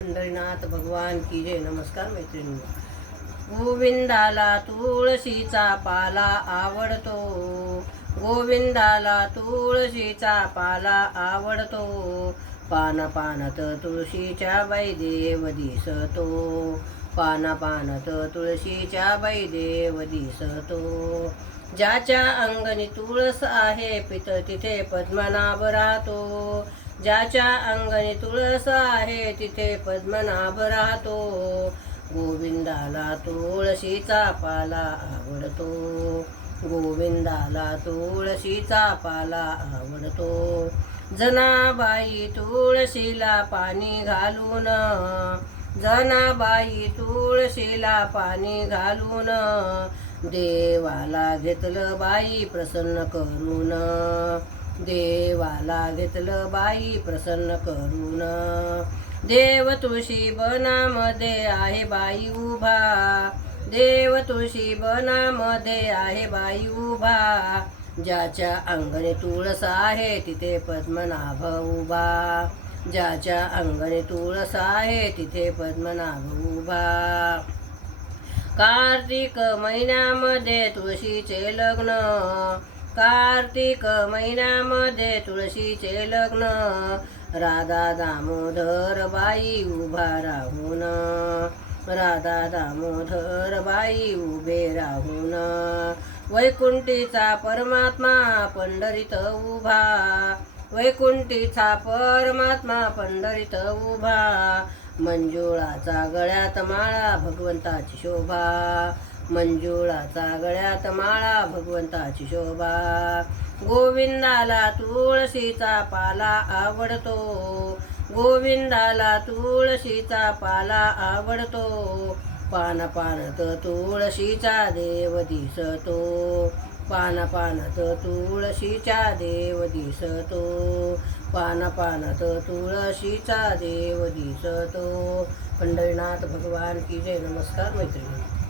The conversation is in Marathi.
पंढरीनाथ भगवान की जय. नमस्कार मैत्रिणी. गोविंदाला तुळशीचा पाला आवडतो, गोविंदाला तुळशीचा पाला आवडतो. पाना पानात तुळशीच्या बाई देव दिसतो, पाना पानात तुळशीच्या बाई देव दिसतो. ज्याच्या अंगणी तुळस आहे पित तिथे पद्मनाभ राहतो, ज्याच्या अंगणी तुळस आहे तिथे पद्मनाभ राहतो. गोविंदाला तुळशीचा पाला आवडतो, गोविंदाला तुळशीचा पाला आवडतो. जनाबाई तुळशीला पाणी घालून, जनाबाई तुळशीला पाणी घालून. देवाला घेतलं बाई प्रसन्न करून, देवाला घेतलं बाई प्रसन्न करून. देव तुळशी बनामध्ये आहे बाई उभा, देव तुळशी बनामध्ये आहे बाई उभा. ज्याच्या अंगणी तुळस आहे तिथे पद्मनाभ उभा, ज्याच्या अंगणी तुळस आहे तिथे पद्मनाभ उभा. कार्तिक महिन्यामध्ये तुळशीचे लग्न, कार्तिक महिन्यामध्ये तुळशीचे लग्न. राधा दामोदर बाई उभा राहून, राधा दामोदर बाई उभे राहून. वैकुंठीचा परमात्मा पंढरीत उभा, वैकुंठीचा परमात्मा पंढरीत उभा. मंजुळाचा गळ्यात माळा भगवंताची शोभा, मंजुळाचा गळ्यात माळा भगवंताची शोभा. गोविंदाला तुळशीचा पाला आवडतो, गोविंदाला तुळशीचा पाला आवडतो. पाना पानात तुळशीचा देव दिसतो, पाना पानात तुळशीचा देव दिसतो, पाना पानात तुळशीचा देव दिसतो. पंढरीनाथ भगवान की जय. नमस्कार मैत्रिणी.